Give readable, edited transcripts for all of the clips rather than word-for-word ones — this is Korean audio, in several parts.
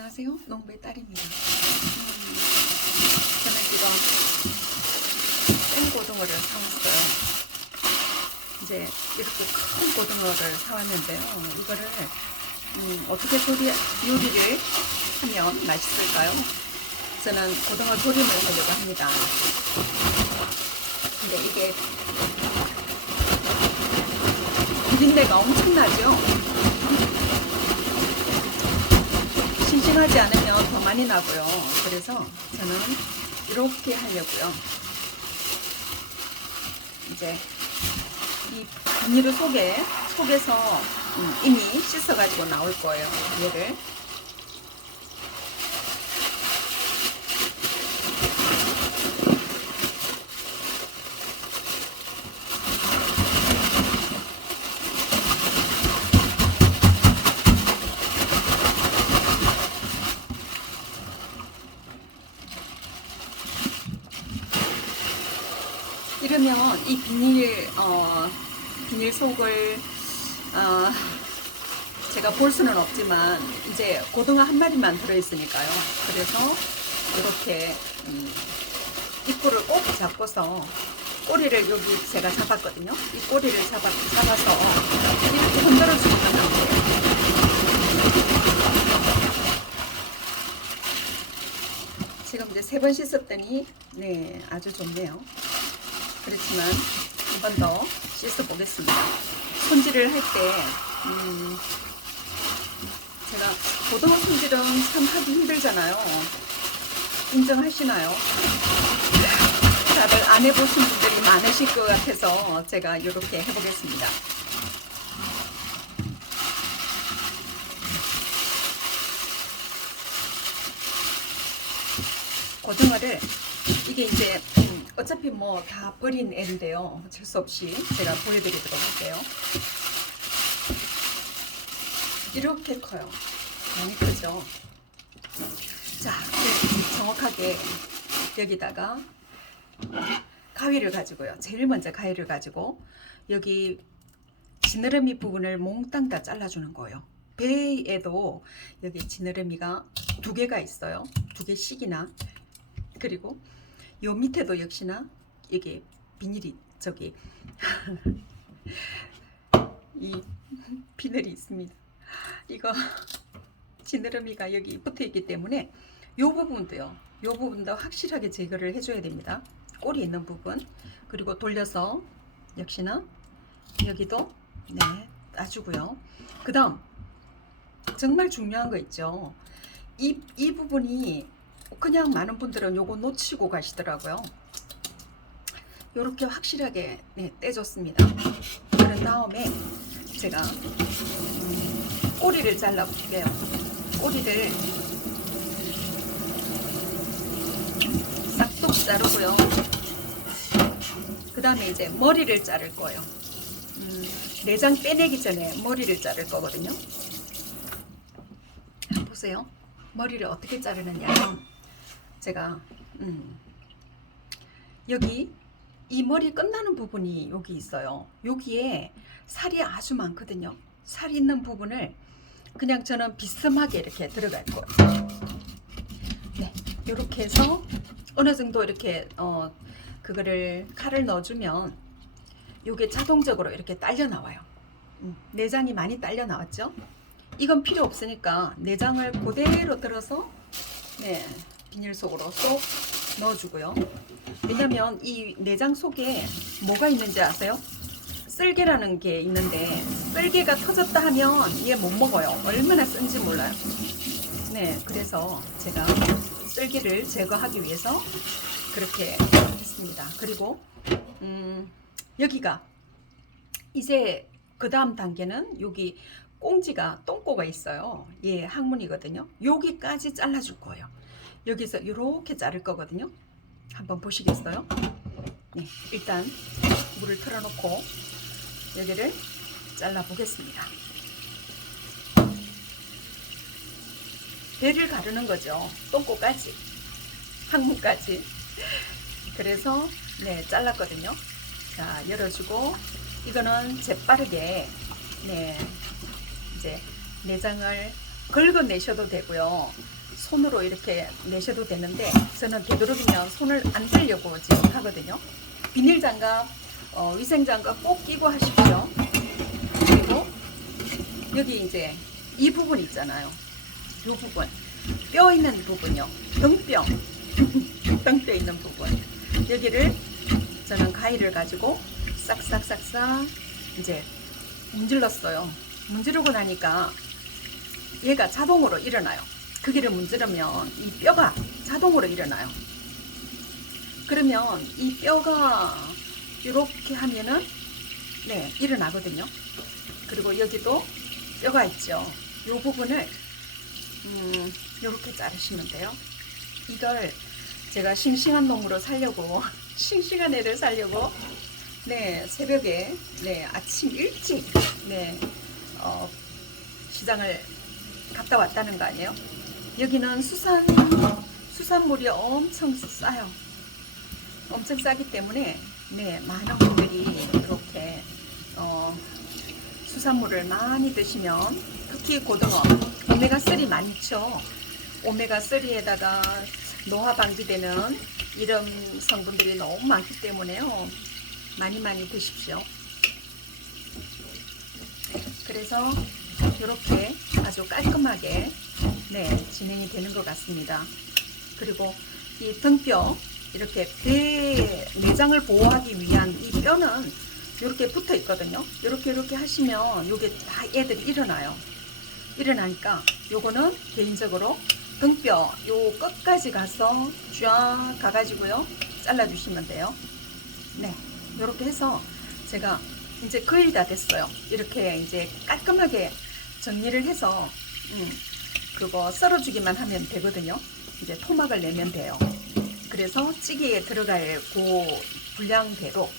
안녕하세요. 농부의 딸입니다. 저는 지금 생고등어를 사왔어요. 이제 이렇게 큰 고등어를 사왔는데요. 이거를 어떻게 요리를 하면 맛있을까요? 저는 고등어 조림을 하려고 합니다. 근데 이게 비린내가 엄청나죠? 싱싱하지 않으면 더 많이 나고요. 그래서 저는 이렇게 하려고요. 이제 이 비닐 속에서 이미 씻어가지고 나올 거예요. 얘를. 이러면 이 비닐 속을 제가 볼 수는 없지만 이제 고등어 한 마리만 들어있으니까요. 그래서 이렇게 입구를 꼭 잡고서 꼬리를 여기 제가 잡았거든요. 이 꼬리를 잡아서 이렇게 흔들어주면 돼요. 지금 이제 3번 씻었더니 네, 아주 좋네요. 그렇지만 한 번 더 씻어 보겠습니다. 손질을 할 때 제가 고등어 손질은 참 하기 힘들잖아요. 인정하시나요? 다들 안 해보신 분들이 많으실 것 같아서 제가 이렇게 해보겠습니다. 고등어를 이게 이제 어차피 뭐 다 버린 애인데요. 어쩔 수 없이 제가 보여드리도록 할게요. 이렇게 커요. 많이 크죠? 자, 정확하게 여기다가 가위를 가지고요. 제일 먼저 가위를 가지고 여기 지느러미 부분을 몽땅 다 잘라주는 거예요. 배에도 여기 지느러미가 2개가 있어요. 2개씩이나. 그리고 요 밑에도 역시나 이게 비닐이 저기 이 비늘이 있습니다. 이거 지느러미가 여기 붙어 있기 때문에 요 부분도 확실하게 제거를 해줘야 됩니다. 꼬리 있는 부분. 그리고 돌려서 역시나 여기도 네 따주고요. 그 다음 정말 중요한 거 있죠. 이 부분이 그냥 많은 분들은 요거 놓치고 가시더라고요. 요렇게 확실하게 네, 떼줬습니다. 그런 다음에 제가 꼬리를 잘라 볼게요. 꼬리를 싹둑 자르고요. 그 다음에 이제 머리를 자를 거예요. 내장 빼내기 전에 머리를 자를 거거든요. 보세요. 머리를 어떻게 자르느냐. 제가 여기 이 머리 끝나는 부분이 여기 있어요. 여기에 살이 아주 많거든요. 살 있는 부분을 그냥 저는 비스듬하게 이렇게 들어갈 거예요. 네, 이렇게 해서 어느 정도 이렇게 그거를 칼을 넣어주면 이게 자동적으로 이렇게 딸려 나와요. 내장이 많이 딸려 나왔죠. 이건 필요 없으니까 내장을 그대로 들어서 네, 비닐 속으로 쏙 넣어주고요. 왜냐면 이 내장 속에 뭐가 있는지 아세요? 쓸개라는 게 있는데 쓸개가 터졌다 하면 얘 못 먹어요. 얼마나 쓴지 몰라요. 네, 그래서 제가 쓸개를 제거하기 위해서 그렇게 했습니다. 그리고 여기가 이제 그 다음 단계는 여기 꽁지가 똥꼬가 있어요. 얘 항문이거든요. 여기까지 잘라줄 거예요. 여기서 이렇게 자를 거거든요. 한번 보시겠어요? 네, 일단 물을 틀어놓고 여기를 잘라 보겠습니다. 배를 가르는 거죠. 똥꼬까지, 항문까지. 그래서 네, 잘랐거든요. 자, 열어주고 이거는 재빠르게 네, 이제 내장을 긁어내셔도 되고요. 손으로 이렇게 내셔도 되는데 저는 되도록이면 손을 안 대려고 지금 하거든요. 비닐장갑, 위생장갑 꼭 끼고 하십시오. 그리고 여기 이제 이 부분 있잖아요. 이 부분, 뼈 있는 부분요. 등뼈, 등뼈 있는 부분. 여기를 저는 가위를 가지고 싹싹싹싹 이제 문질렀어요. 문지르고 나니까 얘가 자동으로 일어나요. 크기를 문지르면 이 뼈가 자동으로 일어나요. 그러면 이 뼈가 이렇게 하면은 네, 일어나거든요. 그리고 여기도 뼈가 있죠. 이 부분을 이렇게 자르시면 돼요. 이걸 제가 싱싱한 놈으로 살려고 싱싱한 애를 살려고 네, 새벽에 네, 아침 일찍 네, 시장을 갔다 왔다는 거 아니에요? 여기는 수산물이 엄청 싸요. 엄청 싸기 때문에 네, 많은 분들이 이렇게 수산물을 많이 드시면 특히 고등어, 오메가3 많죠. 오메가3에다가 노화 방지되는 이런 성분들이 너무 많기 때문에요. 많이 드십시오. 그래서 이렇게 아주 깔끔하게 네, 진행이 되는 것 같습니다. 그리고 이 등뼈 이렇게 배 내장을 보호하기 위한 이 뼈는 이렇게 붙어 있거든요. 이렇게 하시면 요게 다 애들이 일어나요. 일어나니까 요거는 개인적으로 등뼈 요 끝까지 가서 쫙 가가지고요 잘라 주시면 돼요. 네, 이렇게 해서 제가 이제 거의 다 됐어요. 이렇게 이제 깔끔하게 정리를 해서 그거 썰어주기만 하면 되거든요. 이제 토막을 내면 돼요. 그래서 찌개에 들어갈 그 분량대로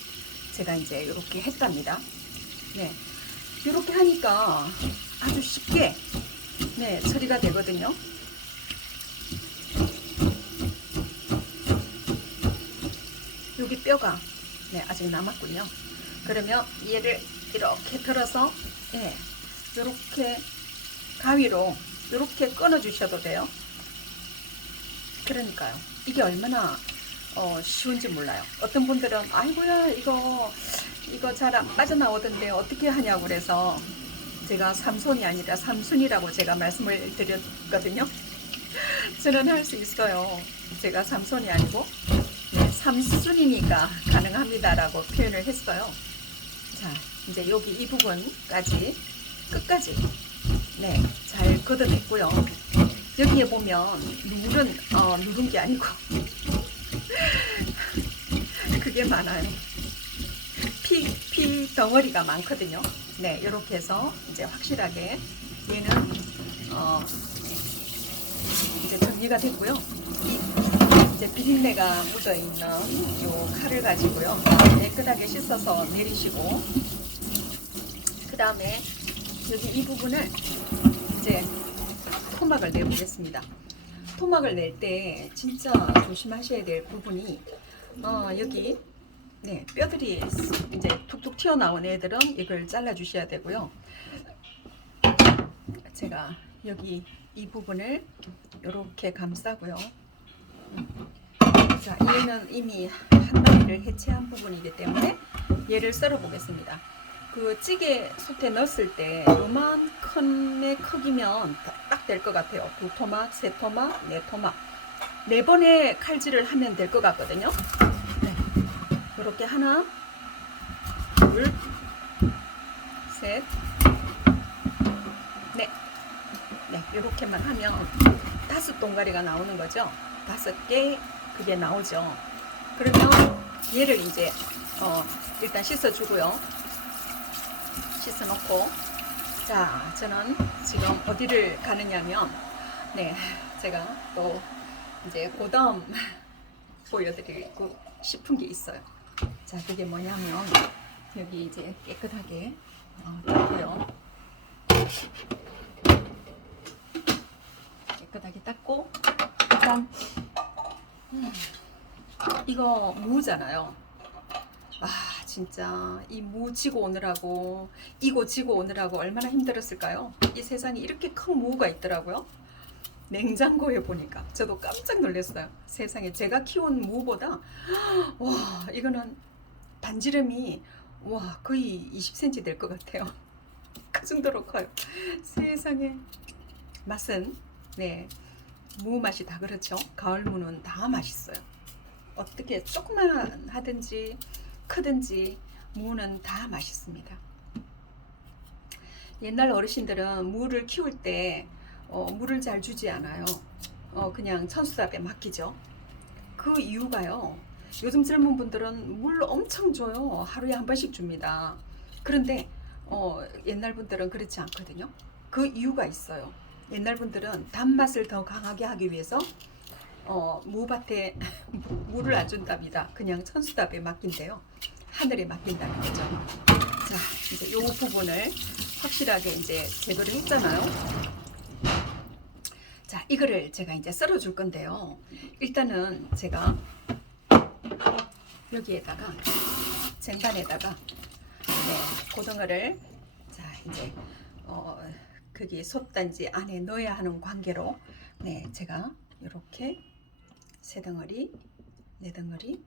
제가 이제 이렇게 했답니다. 네, 이렇게 하니까 아주 쉽게 네, 처리가 되거든요. 여기 뼈가 네, 아직 남았군요. 그러면 얘를 이렇게 들어서 예, 이렇게 가위로 이렇게 끊어 주셔도 돼요. 그러니까요. 이게 얼마나 쉬운지 몰라요. 어떤 분들은 아이고야 이거 잘 안 빠져나오던데 어떻게 하냐고 그래서 제가 삼손이 아니라 삼순이라고 제가 말씀을 드렸거든요. 저는 할 수 있어요. 제가 삼손이 아니고 네, 삼순이니까 가능합니다라고 표현을 했어요. 자, 이제 여기 이 부분까지 끝까지 네, 잘 걷어냈고요. 여기에 보면 누른 게 아니고 그게 많아요. 피 덩어리가 많거든요. 네, 이렇게 해서 이제 확실하게 얘는 이제 정리가 됐고요. 이제 비린내가 묻어 있는 요 칼을 가지고요 깨끗하게 씻어서 내리시고 그 다음에 여기 이 부분을 이제 토막을 내보겠습니다. 토막을 낼 때 진짜 조심하셔야 될 부분이 여기 네, 뼈들이 이제 툭툭 튀어나온 애들은 이걸 잘라 주셔야 되고요. 제가 여기 이 부분을 이렇게 감싸고요. 자, 얘는 이미 한 마리를 해체한 부분이기 때문에 얘를 썰어 보겠습니다. 그 찌개 솥에 넣었을 때 요만큼의 크기면 딱 될 것 같아요. 2토막, 3토막, 4토막 4번의 칼질을 하면 될 것 같거든요. 네. 이렇게 하나, 둘, 셋, 넷. 네, 이렇게만 하면 5동가리가 나오는 거죠. 5개 그게 나오죠. 그러면 얘를 이제 일단 씻어주고요. 씻어놓고 자, 저는 지금 어디를 가느냐면 네, 제가 또 이제 고다음 보여드리고 싶은 게 있어요. 자, 그게 뭐냐면 여기 이제 깨끗하게 닦고요. 깨끗하게 닦고 일단 이거 무잖아요. 아, 진짜 이 무 지고 오느라고 이고 지고 오느라고 얼마나 힘들었을까요? 이 세상에 이렇게 큰 무가 있더라고요. 냉장고에 보니까 저도 깜짝 놀랐어요. 세상에 제가 키운 무보다 와 이거는 반지름이 와 거의 20cm 될 것 같아요. 그 정도로 커요. 세상에. 맛은 네 무 맛이 다 그렇죠. 가을 무는 다 맛있어요. 어떻게 조그만 하든지 크든지 무는 다 맛있습니다. 옛날 어르신들은 무를 키울 때 물을 잘 주지 않아요. 그냥 천수답에 맡기죠. 그 이유가요. 요즘 젊은 분들은 물 엄청 줘요. 하루에 한 번씩 줍니다. 그런데 옛날 분들은 그렇지 않거든요. 그 이유가 있어요. 옛날 분들은 단맛을 더 강하게 하기 위해서 무밭에 물을 안 준답니다. 그냥 천수답에 맡긴대요. 하늘에 맡긴다는 거죠. 자, 이제 이 부분을 확실하게 이제 제거를 했잖아요. 자, 이거를 제가 이제 썰어 줄 건데요. 일단은 제가 여기에다가 쟁반에다가 네, 고등어를 자 이제 거기 솥단지 안에 넣어야 하는 관계로 네 제가 이렇게 세 덩어리, 네 덩어리,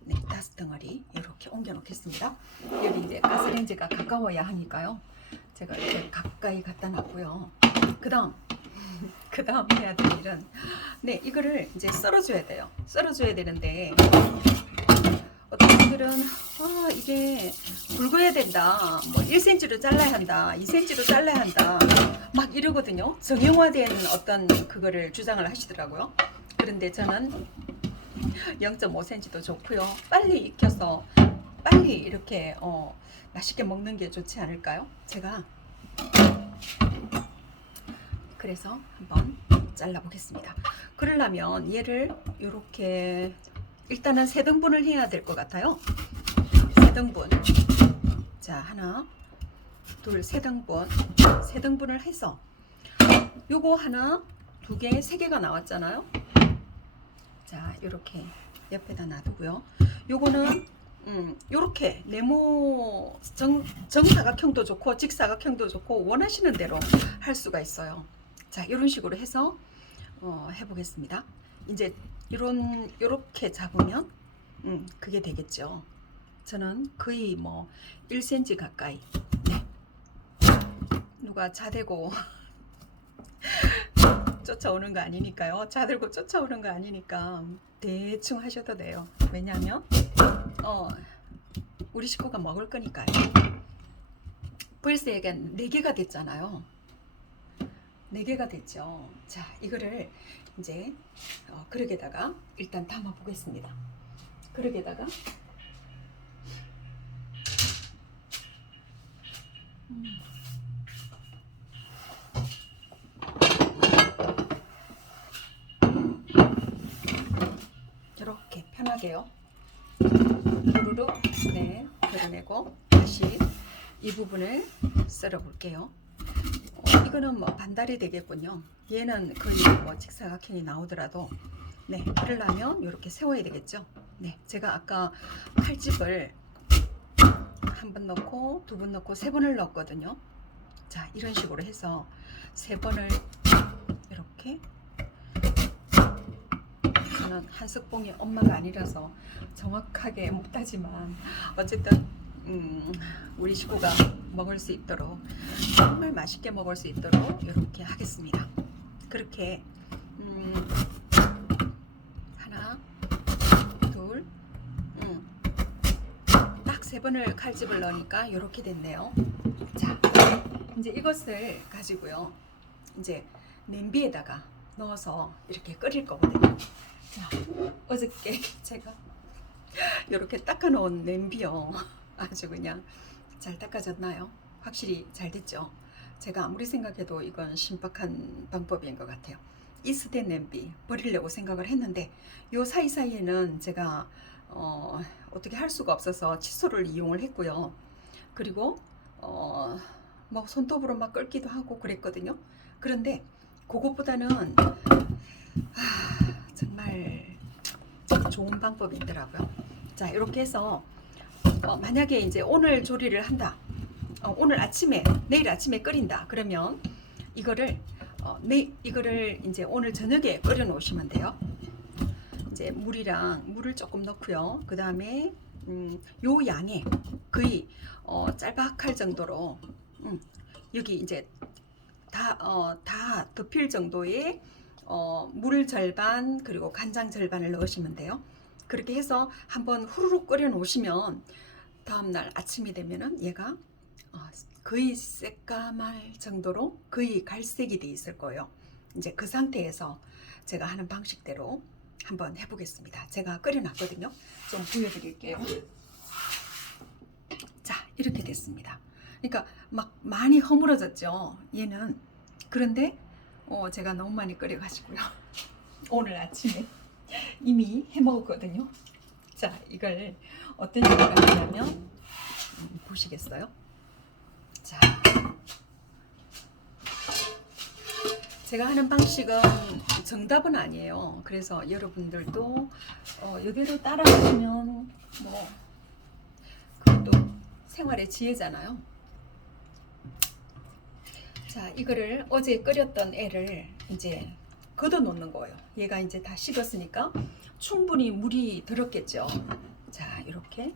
네 다섯 덩어리 이렇게 옮겨 놓겠습니다. 여기 이제 가스레인지가 가까워야 하니까요. 제가 이렇게 가까이 갖다 놨고요. 그 다음 해야 될 일은 네 이거를 이제 썰어줘야 돼요. 썰어줘야 되는데 어떤 분들은 이게 굵어야 된다, 뭐 1cm로 잘라야 한다, 2cm로 잘라야 한다 막 이러거든요. 정형화된 어떤 그거를 주장을 하시더라고요. 그런데 저는 0.5cm도 좋고요. 빨리 익혀서 빨리 이렇게 맛있게 먹는 게 좋지 않을까요? 제가 그래서 한번 잘라 보겠습니다. 그러려면 얘를 이렇게 일단은 3등분을 해야 될 것 같아요. 3등분. 자, 하나, 둘, 3등분을 해서 요거 하나, 2개, 3개가 나왔잖아요. 자, 요렇게 옆에다 놔두고요. 요거는 요렇게 네모 정사각형도 좋고 직사각형도 좋고 원하시는 대로 할 수가 있어요. 자, 이런 식으로 해서 해보겠습니다. 이제 요렇게 잡으면 그게 되겠죠. 저는 거의 뭐 1cm 가까이. 네. 누가 자대고 쫓아오는 거 아니니까요. 자들고 쫓아오는 거 아니니까 대충 하셔도 돼요. 왜냐하면 우리 식구가 먹을 거니까요. 벌써 얘가 4개가 됐잖아요. 4개가 됐죠. 자, 이거를 이제 그릇에다가 일단 담아 보겠습니다. 그릇에다가 이렇게 편하게요. 우르르 네 드러내고 다시 이 부분을 썰어 볼게요. 이거는 뭐 반달이 되겠군요. 얘는 거의 뭐 직사각형이 나오더라도 네 그러려면 이렇게 세워야 되겠죠. 네 제가 아까 칼집을 한 번 넣고 2번 넣고 3번을 넣었거든요. 자 이런 식으로 해서 3번을 이렇게 저는 한석봉이 엄마가 아니라서 정확하게 못하지만 어쨌든 우리 식구가 먹을 수 있도록 정말 맛있게 먹을 수 있도록 이렇게 하겠습니다. 그렇게 하나 둘 딱 3번을 칼집을 넣으니까 이렇게 됐네요. 자 이제 이것을 가지고요 이제 냄비에다가 넣어서 이렇게 끓일 거거든요. 자 어저께 제가 이렇게 닦아 놓은 냄비요 아주 그냥 잘 닦아졌나요? 확실히 잘 됐죠. 제가 아무리 생각해도 이건 신박한 방법인 것 같아요. 이스텐 냄비 버리려고 생각을 했는데 요 사이사이에는 제가 어떻게 할 수가 없어서 칫솔을 이용을 했고요. 그리고 뭐 손톱으로 막 끓기도 하고 그랬거든요. 그런데 그것보다는 정말 좋은 방법이 있더라고요. 자 이렇게 해서 만약에 이제 오늘 조리를 한다. 오늘 아침에 내일 아침에 끓인다. 그러면 이거를 이제 오늘 저녁에 끓여 놓으시면 돼요. 이제 물을 조금 넣고요. 그 다음에 요 양에 거의 짤박할 정도로 여기 이제 다 덮일 정도의 물 절반 그리고 간장 절반을 넣으시면 돼요. 그렇게 해서 한번 후루룩 끓여 놓으시면 다음날 아침이 되면은 얘가 거의 새까말 정도로 거의 갈색이 돼 있을 거예요. 이제 그 상태에서 제가 하는 방식대로 한번 해보겠습니다. 제가 끓여놨거든요. 좀 보여드릴게요. 자, 이렇게 됐습니다. 그러니까 막 많이 허물어졌죠. 얘는. 그런데 제가 너무 많이 끓여가지고요. 오늘 아침에 이미 해먹었거든요. 자, 이걸 어떤 식으로 하냐면 보시겠어요? 자, 제가 하는 방식은 정답은 아니에요. 그래서 여러분들도 이대로 따라하시면 뭐 그것도 생활의 지혜잖아요. 자, 이거를 어제 끓였던 애를 이제 걷어 놓는 거예요. 얘가 이제 다 식었으니까 충분히 물이 들었겠죠. 자, 이렇게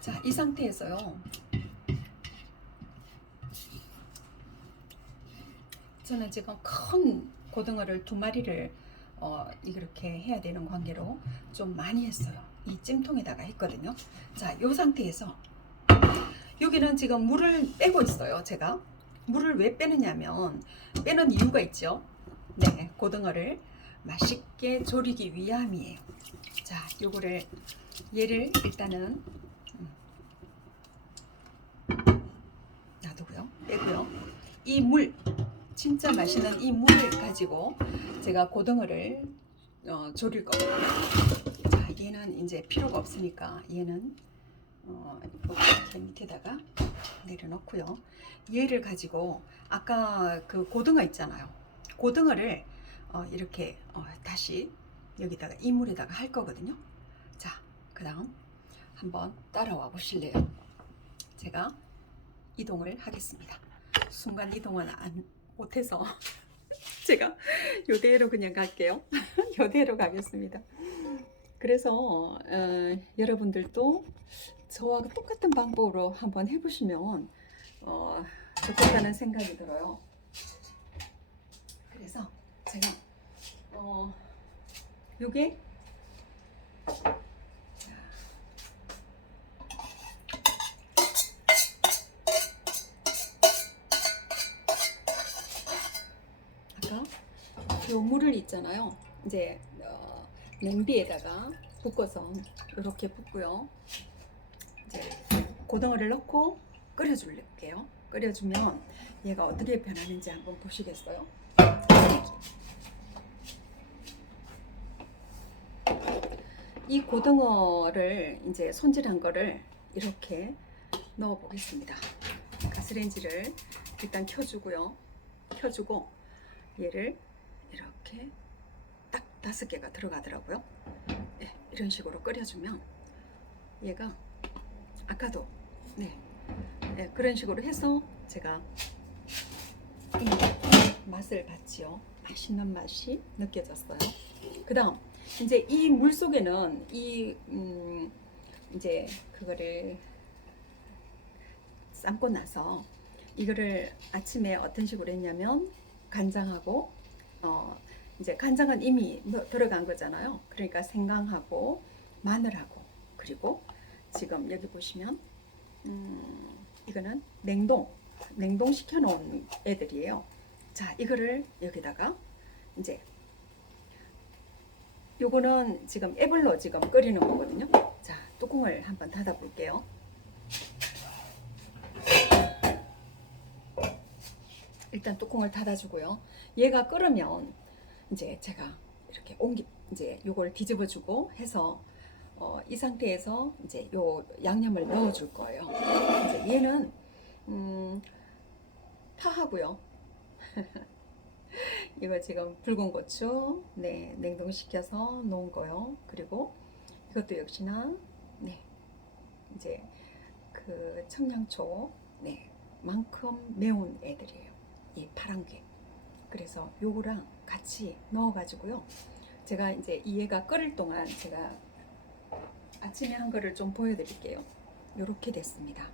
자, 이 상태에서요. 저는 지금 큰 고등어를 2마리를 이렇게 해야 되는 관계로 좀 많이 했어요. 이 찜통에다가 했거든요. 자, 이 상태에서 여기는 지금 물을 빼고 있어요. 제가 물을 왜 빼느냐면 빼는 이유가 있죠. 네, 고등어를 맛있게 조리기 위함이에요. 자, 얘를 일단은 놔두고요. 빼고요. 이 물, 진짜 맛있는 이 물을 가지고 제가 고등어를 조릴 거거든요. 자, 얘는 이제 필요가 없으니까 얘는 이렇게 밑에다가 내려놓고요. 얘를 가지고 아까 그 고등어 있잖아요. 고등어를 이렇게 다시 여기다가 이 물에다가 할 거거든요. 자, 그 다음 한번 따라와 보실래요? 제가 이동을 하겠습니다. 순간 이동은 못해서 제가 요대로 그냥 갈게요. 요대로 가겠습니다. 그래서 여러분들도 저와 똑같은 방법으로 한번 해보시면 좋겠다는 생각이 들어요. 그래서 제가 요게 요 물을 있잖아요. 이제 냄비에다가 붓고서 이렇게 붓고요. 이제 고등어를 넣고 끓여줄게요. 끓여주면 얘가 어떻게 변하는지 한번 보시겠어요? 이 고등어를 이제 손질한 거를 이렇게 넣어 보겠습니다. 가스레인지를 일단 켜주고요. 켜주고 얘를 이렇게 딱 5개가 들어가더라고요. 네, 이런 식으로 끓여주면 얘가 아까도 네, 그런 식으로 해서 제가 이 맛을 봤지요. 맛있는 맛이 느껴졌어요. 그 다음 이제 이 물 속에는 이제 그거를 삶고 나서 이거를 아침에 어떤 식으로 했냐면 간장하고 이제 간장은 이미 들어간 거잖아요. 그러니까 생강하고 마늘하고 그리고 지금 여기 보시면 이거는 냉동시켜 놓은 애들이에요. 자, 이거를 여기다가 이제 요거는 지금 애불로 지금 끓이는 거거든요. 자, 뚜껑을 한번 닫아 볼게요. 일단 뚜껑을 닫아주고요. 얘가 끓으면 이제 제가 이렇게 이제 요걸 뒤집어 주고 해서 이 상태에서 이제 요 양념을 넣어 줄 거예요. 이제 얘는 파하고요. 이거 지금 붉은 고추, 네, 냉동시켜서 놓은 거요. 그리고 이것도 역시나, 네, 이제 그 청양초, 네, 만큼 매운 애들이에요. 이 파란 게. 그래서 요거랑 같이 넣어가지고요. 제가 이제 이해가 끓을 동안 제가 아침에 한 거를 좀 보여드릴게요. 요렇게 됐습니다.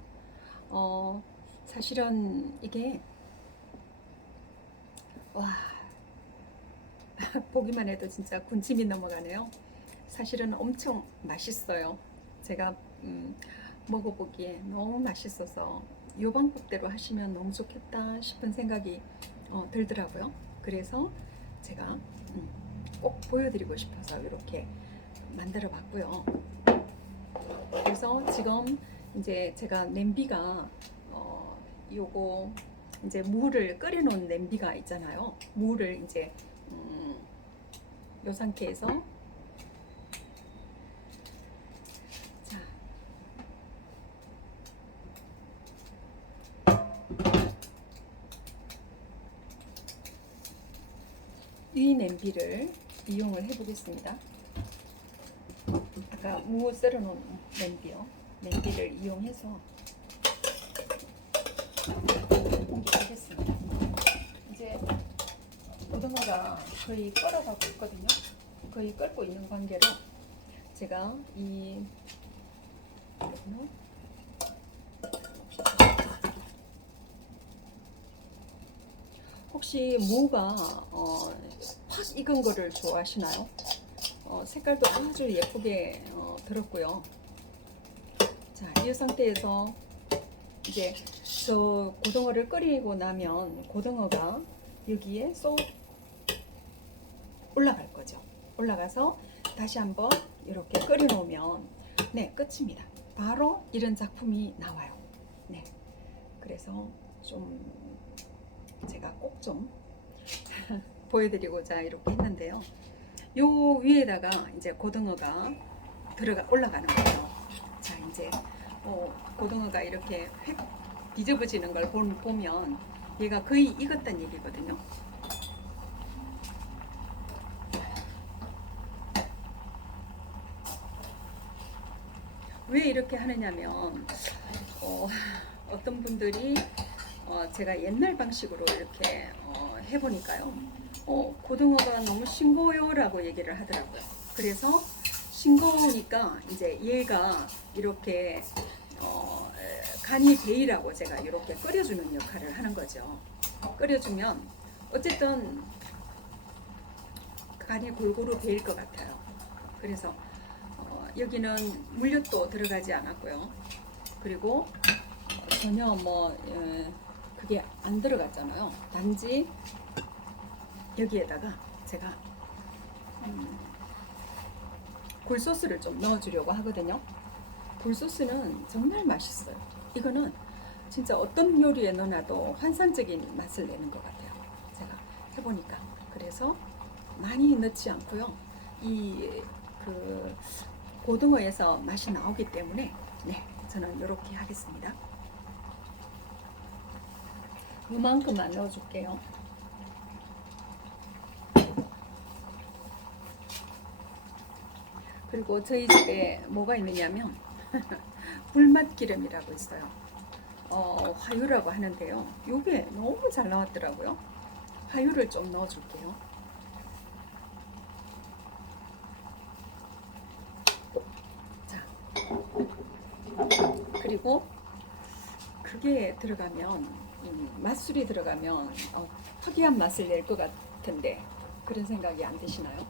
사실은 이게 와 보기만 해도 진짜 군침이 넘어가네요. 사실은 엄청 맛있어요. 제가 먹어보기에 너무 맛있어서 요 방법대로 하시면 너무 좋겠다 싶은 생각이 들더라고요. 그래서 제가 꼭 보여드리고 싶어서 이렇게 만들어 봤고요. 그래서 지금 이제 제가 냄비가 요거 이제 무를 끓여 놓은 냄비가 있잖아요. 무를 이제 요 상태에서 자, 이 냄비를 이용을 해 보겠습니다. 아까 무 썰어 놓은 냄비요. 냄비를 이용해서 옮겨보겠습니다. 이제 고등어가 거의 끓어가고 있거든요. 거의 끓고 있는 관계로 제가 이 혹시 무가 팍 익은 거를 좋아하시나요? 색깔도 아주 예쁘게 들었고요. 자, 이 상태에서 이제 저 고등어를 끓이고 나면 고등어가 여기에 쏙 올라갈 거죠. 올라가서 다시 한번 이렇게 끓여 놓으면 네, 끝입니다. 바로 이런 작품이 나와요. 네. 그래서 좀 제가 꼭 좀 보여드리고자 이렇게 했는데요. 요 위에다가 이제 고등어가 올라가는 거예요. 자, 이제 고등어가 이렇게 획 뒤집어지는 걸 보면 얘가 거의 익었다는 얘기거든요. 왜 이렇게 하느냐면 어떤 분들이 제가 옛날 방식으로 이렇게 해보니까요. 고등어가 너무 싱거워요 라고 얘기를 하더라고요. 그래서 싱거우니까 이제 얘가 이렇게 간이 배이라고 제가 이렇게 끓여주는 역할을 하는 거죠. 끓여주면 어쨌든 간이 골고루 배일 것 같아요. 그래서 여기는 물엿도 들어가지 않았고요. 그리고 전혀 그게 안 들어갔잖아요. 단지 여기에다가 제가 굴소스를 좀 넣어주려고 하거든요. 굴소스는 정말 맛있어요. 이거는 진짜 어떤 요리에 넣어놔도 환상적인 맛을 내는 것 같아요. 제가 해보니까. 그래서 많이 넣지 않고요. 그 고등어에서 맛이 나오기 때문에 네, 저는 이렇게 하겠습니다. 이만큼만 넣어줄게요. 그리고 저희 집에 뭐가 있느냐면 불맛 기름이라고 있어요. 화유라고 하는데요. 이게 너무 잘 나왔더라고요. 화유를 좀 넣어줄게요. 자, 그리고 그게 들어가면 맛술이 들어가면 특이한 맛을 낼 것 같은데 그런 생각이 안 드시나요?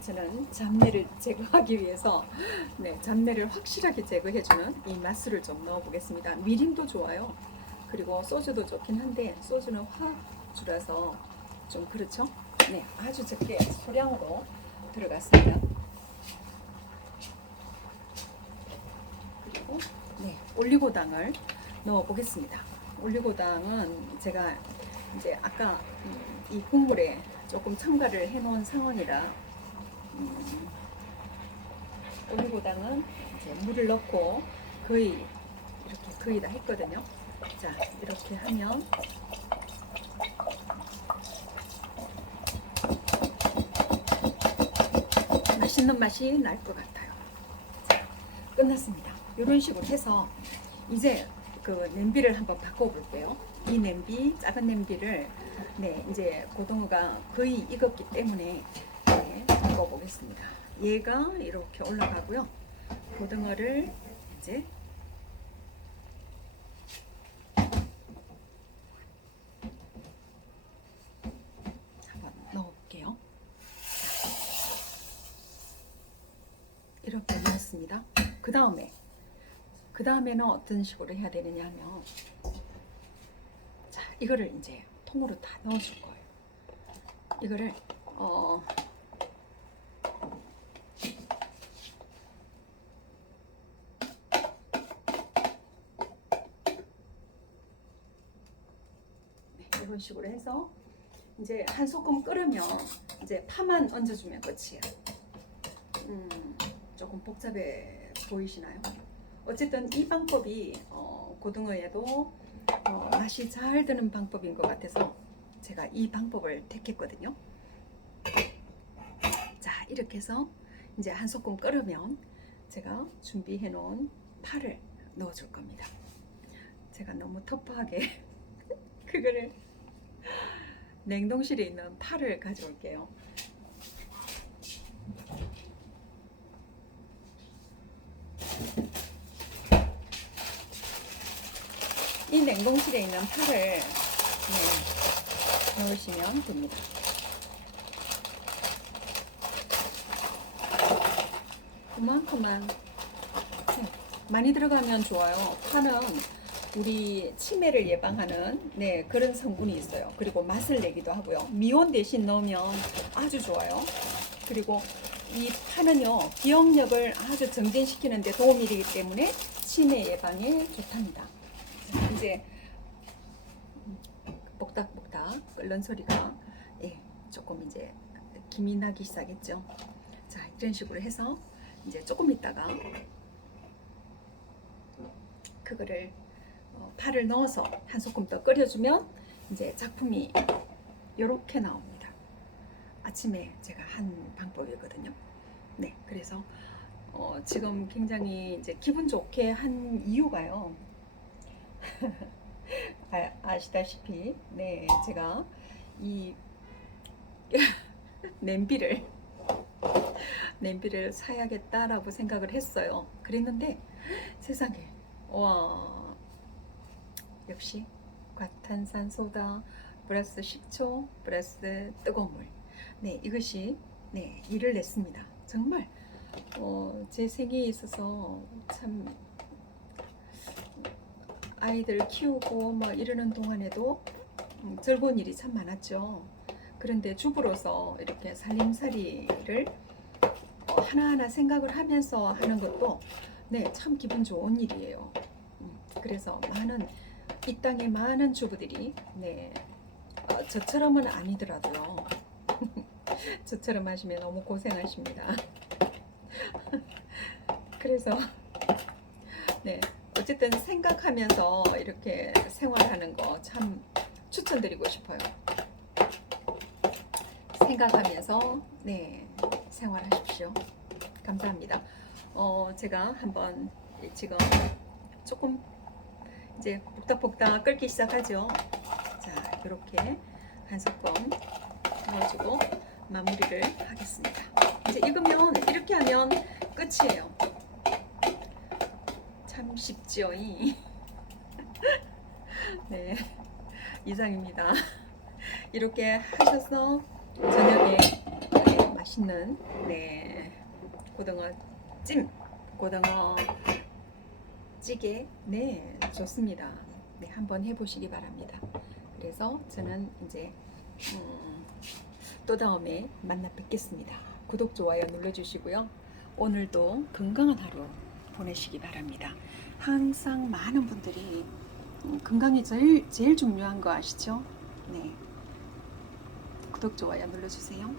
저는 잡내를 제거하기 위해서 네, 잡내를 확실하게 제거해주는 이 맛술을 좀 넣어보겠습니다. 미림도 좋아요. 그리고 소주도 좋긴 한데 소주는 화주라서 좀 그렇죠? 네, 아주 적게 소량으로 들어갔습니다. 그리고 네, 올리고당을 넣어보겠습니다. 올리고당은 제가 이제 아까 이 국물에 조금 첨가를 해놓은 상황이라 올리고당은 이제 물을 넣고 거의 이렇게 거의 다 했거든요. 자, 이렇게 하면 맛있는 맛이 날 것 같아요. 자, 끝났습니다. 이런 식으로 해서 이제 그 냄비를 한번 바꿔볼게요. 이 냄비, 작은 냄비를 네, 이제 고등어가 거의 익었기 때문에 네, 바꿔보겠습니다. 얘가 이렇게 올라가고요. 고등어를 이제 한번 넣어볼게요. 이렇게 넣었습니다. 그 다음에는 어떤 식으로 해야 되느냐 하면, 자, 이거를 이제 통으로 다 넣어줄 거예요. 이거를 네, 이런 식으로 해서 이제 한 소끔 끓으면 이제 파만 얹어주면 끝이에요. 조금 복잡해 보이시나요? 어쨌든 이 방법이 고등어에도 맛이 잘 드는 방법인 것 같아서 제가 이 방법을 택했거든요. 자, 이렇게 해서 이제 한 소끔 끓으면 제가 준비해 놓은 파를 넣어 줄 겁니다. 제가 너무 터프하게 그거를 냉동실에 있는 파를 가져올게요. 이 냉동실에 있는 파를 네, 넣으시면 됩니다. 그만큼만 네, 많이 들어가면 좋아요. 파는 우리 치매를 예방하는 네, 그런 성분이 있어요. 그리고 맛을 내기도 하고요. 미온 대신 넣으면 아주 좋아요. 그리고 이 파는요, 기억력을 아주 정진시키는 데 도움이 되기 때문에 치매 예방에 좋답니다. 이제 복닥복닥 끓는 소리가 예, 조금 이제 김이 나기 시작했죠. 자, 이런 식으로 해서 이제 조금 있다가 그거를 파를 넣어서 한 소끔 더 끓여주면 이제 작품이 이렇게 나옵니다. 아침에 제가 한 방법이거든요. 네, 그래서 지금 굉장히 이제 기분 좋게 한 이유가요. 아시다시피 네, 제가 이 냄비를 사야겠다라고 생각을 했어요. 그랬는데 세상에 와, 역시 과탄산소다 플러스 식초 플러스 뜨거운 물, 네, 이것이 네, 일을 냈습니다. 정말 제 생애에 있어서 참 아이들 키우고 뭐 이러는 동안에도 즐거운 일이 참 많았죠. 그런데 주부로서 이렇게 살림살이를 하나하나 생각을 하면서 하는 것도 네, 참 기분 좋은 일이에요. 그래서 이 땅에 많은 주부들이 네, 저처럼은 아니더라도요. 저처럼 하시면 너무 고생하십니다. 그래서 네, 어쨌든 생각하면서 이렇게 생활하는 거 참 추천드리고 싶어요. 생각하면서 네, 생활하십시오. 감사합니다. 제가 한번 지금 조금 이제 복닥복닥 끓기 시작하죠. 자, 이렇게 한 소끔 넣어주고 마무리를 하겠습니다. 이제 익으면 이렇게 하면 끝이에요. 참 쉽지요. 네, 이상입니다. 이렇게 하셔서 저녁에 네, 맛있는 네, 고등어 찜, 고등어 찌개 네, 좋습니다. 네, 한번 해보시기 바랍니다. 그래서 저는 이제 또 다음에 만나 뵙겠습니다. 구독, 좋아요 눌러주시고요. 오늘도 건강한 하루 보내시기 바랍니다. 항상 많은 분들이 건강이 제일 중요한 거 아시죠? 네, 구독, 좋아요 눌러주세요.